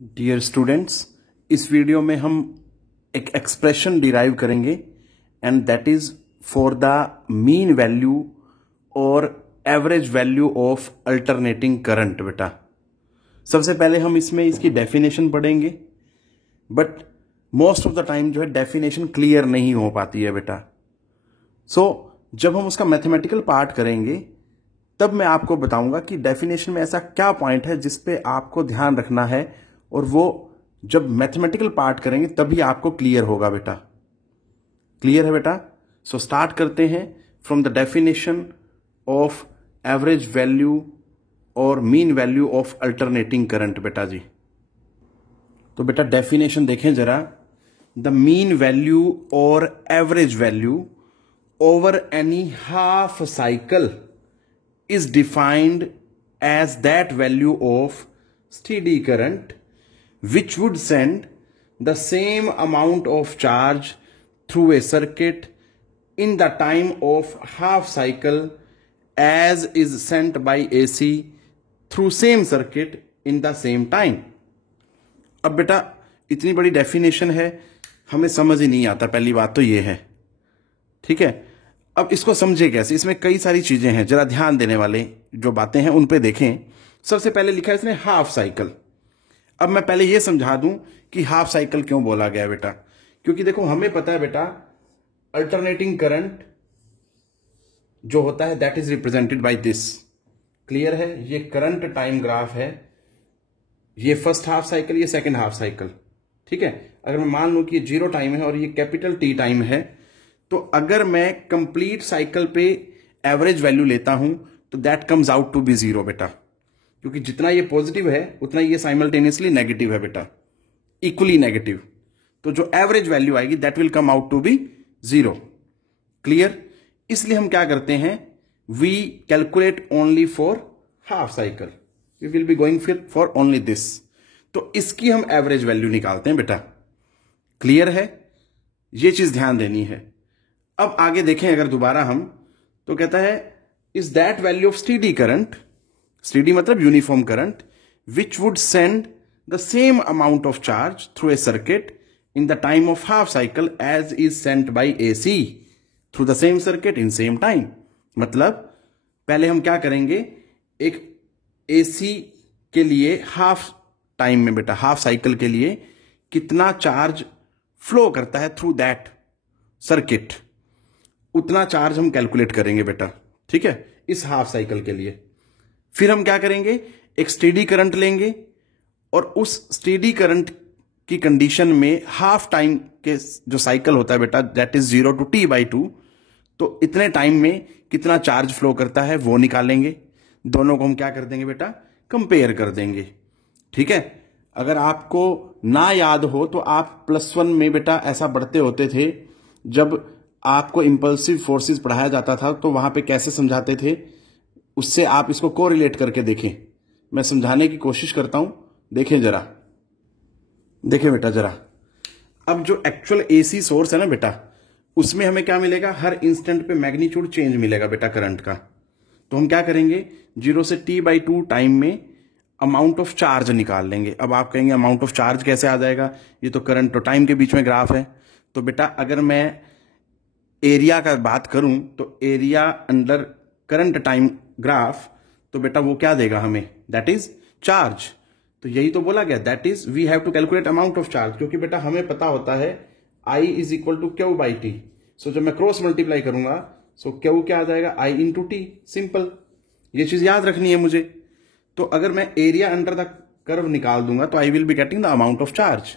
Dear students, इस video में हम एक एक्सप्रेशन डिराइव करेंगे and that is for the mean value और average value of alternating current. बेटा सबसे पहले हम इसमें इसकी डेफिनेशन पढ़ेंगे, but most of the time जो है डेफिनेशन क्लियर नहीं हो पाती है बेटा। जब हम उसका मैथमेटिकल पार्ट करेंगे तब मैं आपको बताऊंगा कि डेफिनेशन में ऐसा क्या पॉइंट है जिस पे आपको ध्यान रखना है, और वो जब मैथमेटिकल पार्ट करेंगे तभी आपको क्लियर होगा बेटा। क्लियर है बेटा? स्टार्ट करते हैं from the definition of average value और mean value of alternating current. बेटा जी, तो बेटा डेफिनेशन देखें जरा। द मीन वैल्यू और average value over any half cycle is defined as that value of steady current which would send the same amount of charge through a circuit in the time of half cycle as is sent by AC through same circuit in the same time। अब बेटा इतनी बड़ी definition है, हमें समझ ही नहीं आता। पहली बात तो ये है, ठीक है। अब इसको समझे कैसे? इसमें कई सारी चीजें हैं, जरा ध्यान देने वाले जो बातें हैं उन पे देखें। सबसे पहले लिखा है इसने हाफ साइकिल। अब मैं पहले ये समझा दूं कि हाफ साइकिल क्यों बोला गया बेटा, क्योंकि देखो हमें पता है बेटा अल्टरनेटिंग करंट जो होता है that is represented by this. Clear है? ये करंट टाइम ग्राफ है, ये फर्स्ट हाफ साइकिल, ये सेकेंड हाफ साइकिल, ठीक है। अगर मैं मान लूं कि ये 0 टाइम है और ये कैपिटल T टाइम है, तो अगर मैं कंप्लीट साइकिल पे एवरेज वैल्यू लेता हूं तो that comes out to be 0 बेटा, क्योंकि जितना ये पॉजिटिव है उतना ये साइमल्टेनियसली नेगेटिव है बेटा, इक्वली नेगेटिव। तो जो एवरेज वैल्यू आएगी that will come out to be 0। Clear? इसलिए हम क्या करते हैं, we calculate only for half cycle, we will be going for only this. तो इसकी हम एवरेज वैल्यू निकालते हैं बेटा। क्लियर है? ये चीज ध्यान देनी है। अब आगे देखें अगर दोबारा हम, तो कहता है is that value of steady current, steady मतलब uniform current, which would send the same amount of charge through a circuit in the time of half cycle as is sent by AC through the same circuit in same time. मतलब पहले हम क्या करेंगे, एक AC के लिए half time में बेटा, हाफ साइकिल के लिए कितना चार्ज फ्लो करता है थ्रू दैट सर्किट, उतना चार्ज हम कैलकुलेट करेंगे बेटा, ठीक है, इस हाफ साइकिल के लिए। फिर हम क्या करेंगे, एक स्टेडी करंट लेंगे और उस स्टेडी करंट की कंडीशन में हाफ टाइम के जो साइकिल होता है बेटा दैट इज 0 to T/2, तो इतने टाइम में कितना चार्ज फ्लो करता है वो निकालेंगे। दोनों को हम क्या कर देंगे बेटा, कंपेयर कर देंगे, ठीक है। अगर आपको ना याद हो तो आप +1 में बेटा ऐसा पढ़ते होते थे, जब आपको इंपल्सिव फोर्सेस पढ़ाया जाता था तो वहां पे कैसे समझाते थे, उससे आप इसको कोरिलेट करके देखें। मैं समझाने की कोशिश करता हूं, देखें जरा, देखें बेटा जरा। अब जो एक्चुअल एसी सोर्स है ना बेटा, उसमें हमें क्या मिलेगा, हर इंस्टेंट पे मैग्नीट्यूड चेंज मिलेगा बेटा करंट का। तो हम क्या करेंगे, 0 से T/2 टाइम में अमाउंट ऑफ चार्ज निकाल लेंगे। अब आप कहेंगे अमाउंट ऑफ चार्ज कैसे आ जाएगा, ये तो करंट और टाइम के बीच में ग्राफ है। तो बेटा अगर मैं एरिया का बात करूं तो area under current time graph, तो बेटा वो क्या देगा हमें, दैट इज चार्ज। तो यही तो बोला गया, that is we have to calculate amount of charge, क्योंकि बेटा हमें पता होता है I is equal to Q/T। So जब मैं क्रॉस मल्टीप्लाई करूंगा सो Q क्या आ जाएगा, I × T। सिंपल, ये चीज याद रखनी है मुझे। तो अगर मैं एरिया अंडर द कर्व निकाल दूंगा तो I will be getting the amount of charge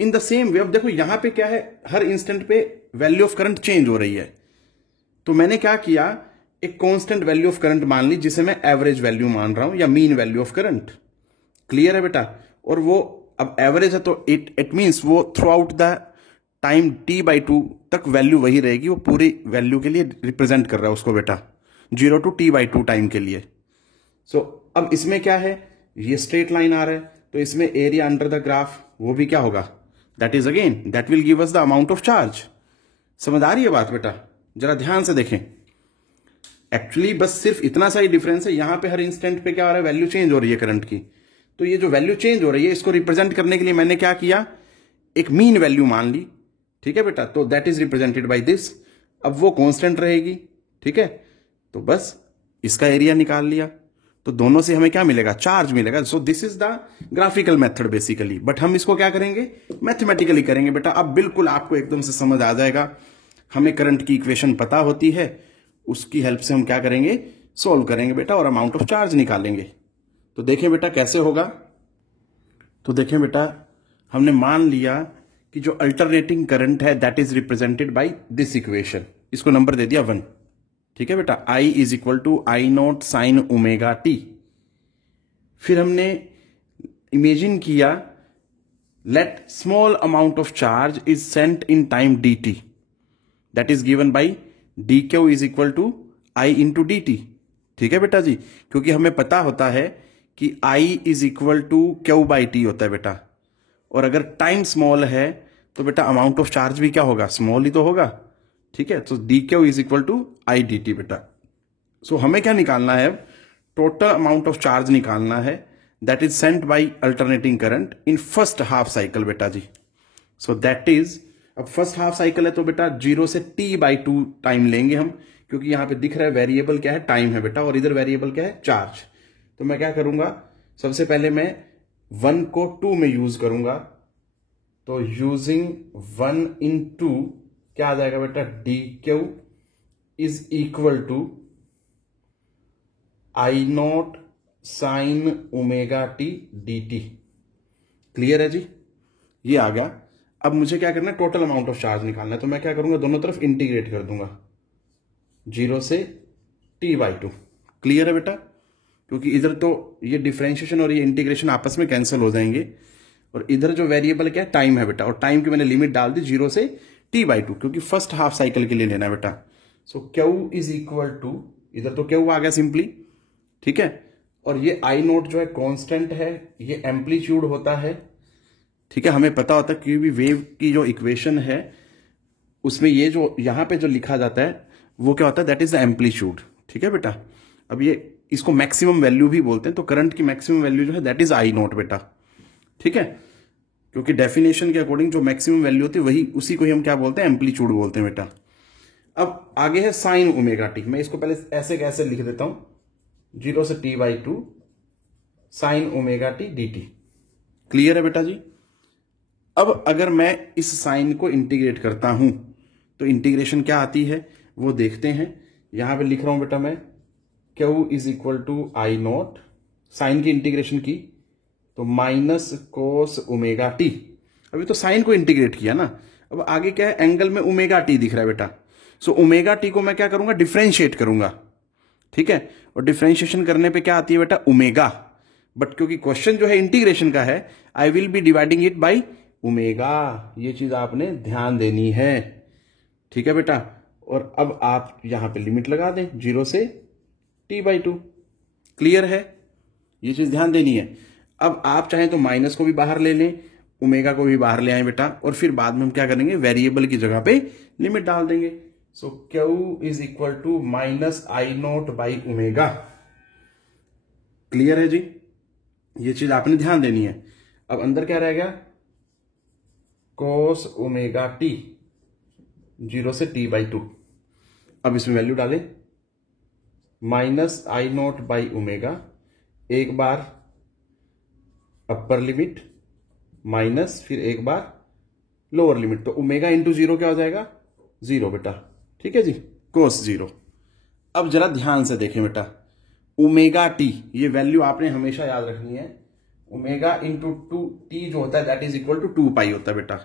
in the same way. अब देखो यहां पे क्या है, हर इंस्टेंट पे वैल्यू ऑफ करंट चेंज हो रही है। तो मैंने क्या किया, एक कांस्टेंट वैल्यू ऑफ करंट मान ली जिसे मैं एवरेज वैल्यू मान रहा हूं या mean value of current. Clear है बेटा? और वो अब एवरेज है तो इट मींस वो through out the time T/2 तक वैल्यू वही रहेगी, वो पूरी वैल्यू के लिए रिप्रेजेंट कर रहा है उसको बेटा, 0 to T/2 टाइम के लिए। अब इसमें क्या है, ये स्ट्रेट लाइन आ रहा है, तो इसमें एरिया अंडर द ग्राफ वो भी क्या होगा, that is again that will give us the amount of charge. समझ आ रही है बात बेटा? जरा ध्यान से देखें। एक्चुअली बस सिर्फ इतना सा ही डिफरेंस है, यहां पे हर इंस्टेंट पे क्या हो रहा है, वैल्यू चेंज हो रही है करंट की। तो ये जो वैल्यू चेंज हो रही है इसको रिप्रेजेंट करने के लिए मैंने क्या किया, एक मीन वैल्यू मान ली। ठीक है बेटा, तो that is represented by this. अब वो कांस्टेंट रहेगी। ठीक है, तो बस इसका एरिया निकाल लिया, तो दोनों से हमें क्या मिलेगा, चार्ज मिलेगा। So this is the graphical method basically, but हम इसको क्या करेंगे, मैथमेटिकली करेंगे बेटा। अब बिल्कुल आपको एकदम से समझ आ जाएगा। हमें करंट की इक्वेशन पता होती है, उसकी हेल्प से हम क्या करेंगे, सोल्व करेंगे बेटा और अमाउंट ऑफ चार्ज निकालेंगे। तो देखें बेटा कैसे होगा। तो देखें बेटा, हमने मान लिया कि जो अल्टरनेटिंग करंट है that is represented by this equation, इसको नंबर दे दिया 1। ठीक है बेटा, I is equal to I naught sine omega t. फिर हमने इमेजिन किया let small amount of charge is sent in time d t, that is given by d q is equal to I into d t. ठीक है बेटा जी, क्योंकि हमें पता होता है कि I is equal to q by t होता है बेटा, और अगर टाइम स्मॉल है तो बेटा अमाउंट ऑफ चार्ज भी क्या होगा, स्मॉल ही तो होगा। ठीक है, तो d q is equal to I d t बेटा। सो हमें क्या निकालना है, टोटल अमाउंट ऑफ चार्ज निकालना है that is sent by alternating current in first half cycle बेटा जी। सो दैट इज, अब फर्स्ट हाफ साइकिल है तो बेटा 0 से t/2 टाइम लेंगे हम, क्योंकि यहां पे दिख रहा है वेरिएबल क्या है, टाइम है बेटा, और इधर वेरिएबल क्या है, चार्ज। तो मैं क्या करूंगा, सबसे पहले मैं 1 को 2 में यूज करूंगा, तो यूजिंग 1 इन 2 क्या आ जाएगा बेटा, d q is equal to I naught sine omega t d t. Clear है जी, ये आ गया। अब मुझे क्या करना है, टोटल अमाउंट ऑफ चार्ज निकालना है, तो मैं क्या करूंगा, दोनों तरफ इंटीग्रेट कर दूंगा 0 से t/2। क्लियर है बेटा, क्योंकि इधर तो ये डिफरेंशिएशन और ये इंटीग्रेशन आपस में कैंसिल हो जाएंगे, और इधर जो वेरिएबल क्या है, टाइम है बेटा, और टाइम की मैंने लिमिट डाल दी 0 से t/2, क्योंकि फर्स्ट हाफ साइकिल के लिए लेना है बेटा। सो क्यू इज इक्वल टू, इधर तो क्यू आ गया सिंपली। ठीक है, और ये आई नोट जो है कांस्टेंट है, ये एम्पलीट्यूड होता है। ठीक है, हमें पता होता है कि भी वेव की जो इक्वेशन है उसमें ये जो यहां पे जो लिखा जाता है वो क्या होता है, दैट इज द एम्पलीट्यूड। ठीक है बेटा, अब ये इसको मैक्सिमम वैल्यू भी बोलते हैं, तो करंट की मैक्सिमम वैल्यू जो है दैट इज आई नोट बेटा। ठीक है, क्योंकि डेफिनेशन के अकॉर्डिंग जो मैक्सिमम वैल्यू होती है वही, उसी को ही हम क्या बोलते हैं, एम्पलीट्यूड बोलते हैं बेटा। अब आगे है साइन ओमेगा टी, मैं इसको पहले ऐसे कैसे लिख देता हूं, 0 से t/2 sign omega t d t. Clear है बेटा जी। अब अगर मैं इस साइन को इंटीग्रेट करता हूं तो इंटीग्रेशन क्या आती है वो देखते हैं। यहां पे लिख रहा हूं बेटा मैं, q is equal to I naught, sine की इंटीग्रेशन की तो माइनस कोस ओमेगा टी। अभी तो साइन को इंटीग्रेट किया ना, अब आगे क्या है, एंगल में ओमेगा टी दिख रहा है बेटा। सो ओमेगा टी को मैं क्या करूंगा, डिफरेंशिएट करूंगा। ठीक है, और डिफरेंशिएशन करने पे क्या आती है बेटा, ओमेगा, बट क्योंकि क्वेश्चन जो है इंटीग्रेशन का है, I will be dividing it by omega. ये चीज आपने ध्यान देनी है। ठीक है बेटा, और अब आप यहां पे लिमिट लगा दें 0 से t/2। क्लियर है, ये चीज ध्यान देनी है। अब आप चाहें तो माइनस को भी बाहर ले लें, ओमेगा को भी बाहर ले आए बेटा, और फिर बाद में हम क्या करेंगे, वेरिएबल की जगह पे लिमिट डाल देंगे। So Q is equal to minus I not by omega. Clear है जी, ये चीज आपने ध्यान देनी है। अब अंदर क्या रह गया, कोस ओमेगा टी 0 से t/2। अब इसमें वैल्यू डालें, minus I not by omega, एक बार अपर लिमिट माइनस, फिर एक बार लोअर लिमिट, तो ओमेगा इंटू 0 क्या हो जाएगा, 0 बेटा। ठीक है जी, कोस 0। अब जरा ध्यान से देखें बेटा, ओमेगा टी, ये वैल्यू आपने हमेशा याद रखनी है। ओमेगा इंटू 2t जो होता है दैट इज इक्वल टू 2 पाई होता है बेटा,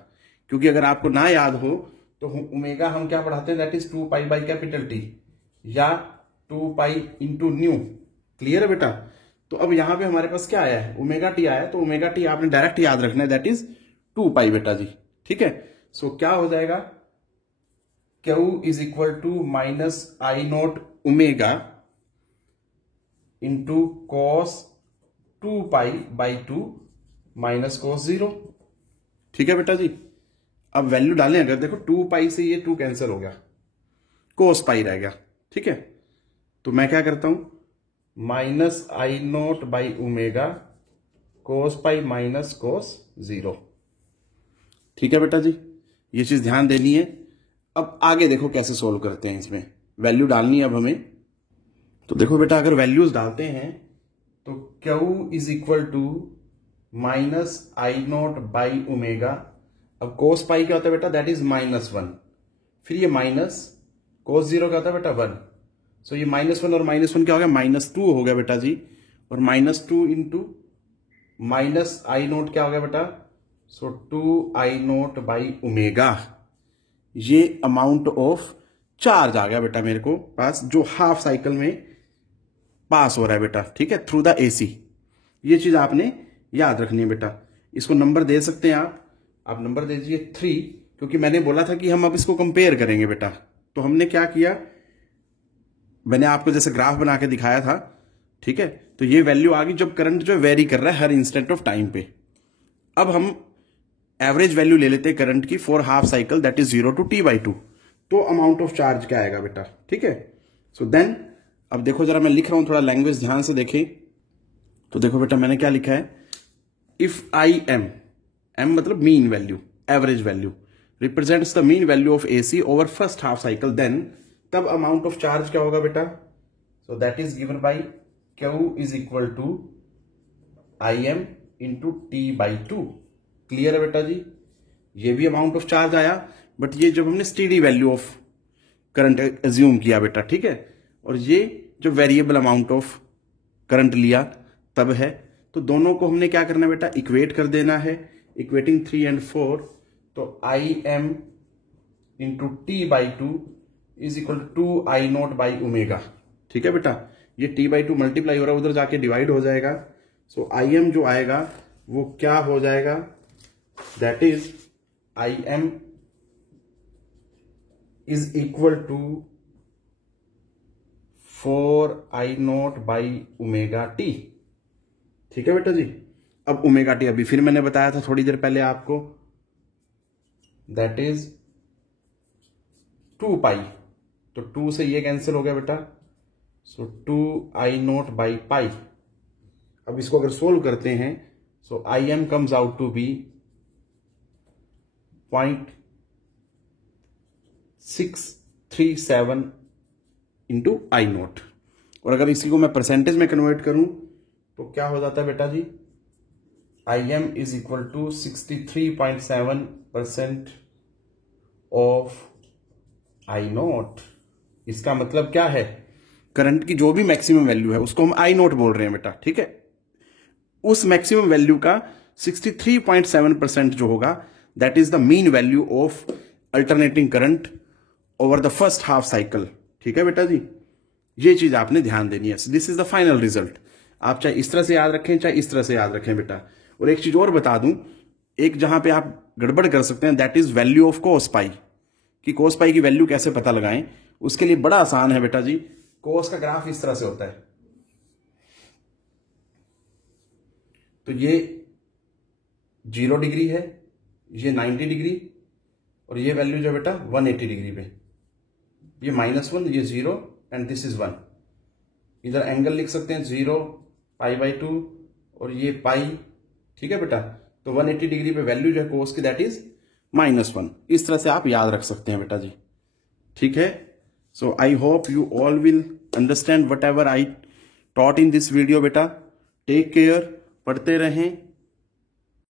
क्योंकि अगर आपको ना याद हो तो ओमेगा हम क्या पढ़ाते हैं, that is 2 pi by capital T, या 2 पाई इंटू न्यू। क्लियर है बेटा। तो अब यहां पे हमारे पास क्या आया है, ओमेगा टी आया है, तो ओमेगा टी आपने डायरेक्ट याद रखना है, दैट इज 2 पाई बेटा जी। ठीक है, सो क्या हो जाएगा, Q is equal to minus I nought omega into cos 2 पाई/2 माइनस कॉस 0। ठीक है बेटा जी। अब वैल्यू डालें, अगर देखो 2 पाई से ये 2 कैंसिल हो गया, कोस पाई रह गया। ठीक है, तो मैं क्या करता हूं, minus I not by omega cos pi minus cos 0। ठीक है बेटा जी, ये चीज ध्यान देनी है। अब आगे देखो कैसे सोल्व करते हैं, इसमें वैल्यू डालनी है अब हमें। तो देखो बेटा, अगर वैल्यूज डालते हैं तो q is equal to minus I not by omega. अब कोस पाई क्या होता है बेटा, दैट इज -1। फिर ये माइनस कोस 0 क्या होता है बेटा 1। सो ये -1 और -1 क्या हो गया, -2 हो गया बेटा जी। और -2 इंटू माइनस आई नोट क्या हो गया बेटा, सो 2I0 बाई ओमेगा। ये अमाउंट ऑफ चार्ज आ गया बेटा मेरे को पास, जो हाफ साइकिल में पास हो रहा है बेटा, ठीक है, थ्रू द एसी। ये चीज आपने याद रखनी है बेटा। इसको नंबर दे सकते हैं आप नंबर दे दीजिए 3, क्योंकि मैंने बोला था कि हम अब इसको कंपेयर करेंगे बेटा। तो हमने क्या किया, मैंने आपको जैसे ग्राफ बना के दिखाया था, ठीक है। तो ये वैल्यू आ गई जब करंट जो वेरी कर रहा है हर इंस्टेंट ऑफ टाइम पे। अब हम एवरेज वैल्यू ले लेते हैं करंट की for half cycle, that is 0 to t/2। तो अमाउंट ऑफ चार्ज क्या आएगा बेटा, ठीक है। सो देन अब देखो जरा, मैं लिख रहा हूं, थोड़ा लैंग्वेज ध्यान से देखें। तो देखो बेटा मैंने क्या लिखा है, इफ आई एम मतलब mean value, average value represents the mean value of AC over first half cycle, then तब अमाउंट ऑफ चार्ज क्या होगा बेटा, so that is given by q is equal to I m into t/2। Clear है बेटा जी। ये भी amount of charge आया, बट ये जब हमने steady value of current assume किया बेटा, ठीक है। और ये जो वेरिएबल अमाउंट ऑफ करंट लिया तब है। तो दोनों को हमने क्या करना है बेटा, इक्वेट कर देना है। इक्वेटिंग 3 और 4, तो I m into t/2 is equal to 2I0 by omega. ठीक है बेटा, ये t/2 मल्टीप्लाई हो रहा है, उधर जाके डिवाइड हो जाएगा। सो आई एम जो आएगा वो क्या हो जाएगा, that is I M is equal to 4I0 by omega t. ठीक है बेटा जी। अब ओमेगा टी अभी फिर मैंने बताया था थोड़ी देर पहले आपको, दैट इज 2 पाई। तो 2 से ये कैंसिल हो गया बेटा, सो 2I0 बाई पाई। अब इसको अगर सोल्व करते हैं, so I M comes out to be 0.637 into I0। और अगर इसी को मैं परसेंटेज में कन्वर्ट करूं तो क्या हो जाता है बेटा जी, I M is equal to 63.7% of I0। इसका मतलब क्या है, करंट की जो भी मैक्सिमम वैल्यू है उसको हम I0 बोल रहे हैं बेटा, ठीक है। उस मैक्सिमम वैल्यू का 63.7% जो होगा, that is the mean value of alternating current over the first half cycle. ठीक है बेटा जी, ये चीज आपने ध्यान देनी है। This is the final result. आप चाहे इस तरह से याद रखें चाहे इस तरह से याद रखें बेटा। और एक चीज और बता दूं, एक जहां पे आप गड़बड़ कर सकते हैं, that is value of cos pi, कि कोस पाई की वैल्यू कैसे पता लगाएं। उसके लिए बड़ा आसान है बेटा जी। कोस का ग्राफ इस तरह से होता है, तो ये 0 डिग्री है, ये 90 डिग्री, और ये वैल्यू जो बेटा 180 डिग्री पे, ये -1, ये 0 एंड दिस इज 1। इधर एंगल लिख सकते हैं 0 π/2 और ये पाई। ठीक है बेटा, तो 180 डिग्री पे वैल्यू जो है कोस की, दैट इज -1। इस तरह से आप याद रख सकते हैं बेटा जी। ठीक है, so I hope you all will understand whatever I taught in this video बेटा। टेक केयर, पढ़ते रहें।